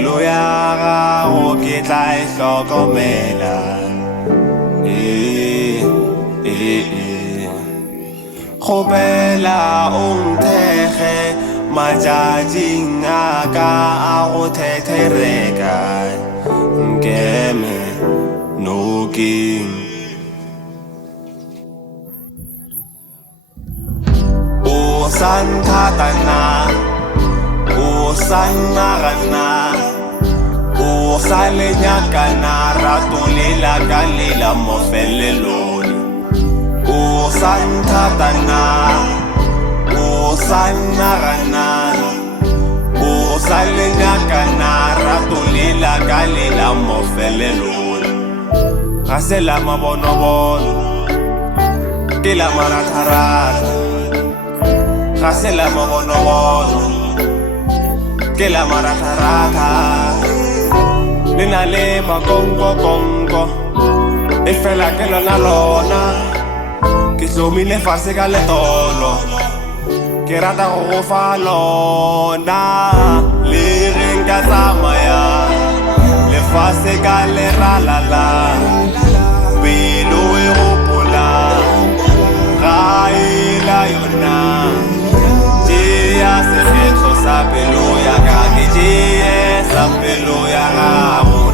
pelo ya gago ke tla e hlokomela. Kgopela o nthekge matšatšing a ka a go thethoreka, nkeme nokeng. O sa nthata na, o sa nnagana, o sa lenyakana, rato lela ka lela mofelelong. O sa nthata na, o sa nnagana, o sa lenyakana, rato lela ka lela mofelelong. Ga se la mabonobono, ke la maratharath. Ga se la mabonobono, ke la maratharath. Le na le makonko-konko, e fela ke lona lona. Ke hlomile fase ka letolo, ke rata go go fa lona. Le ge nka tsamaya lefase ka leralala, pelo e gopola ga e la yona. Tšea sekgetho sa pelo ya ka, ke tšee sa pelo ya gago.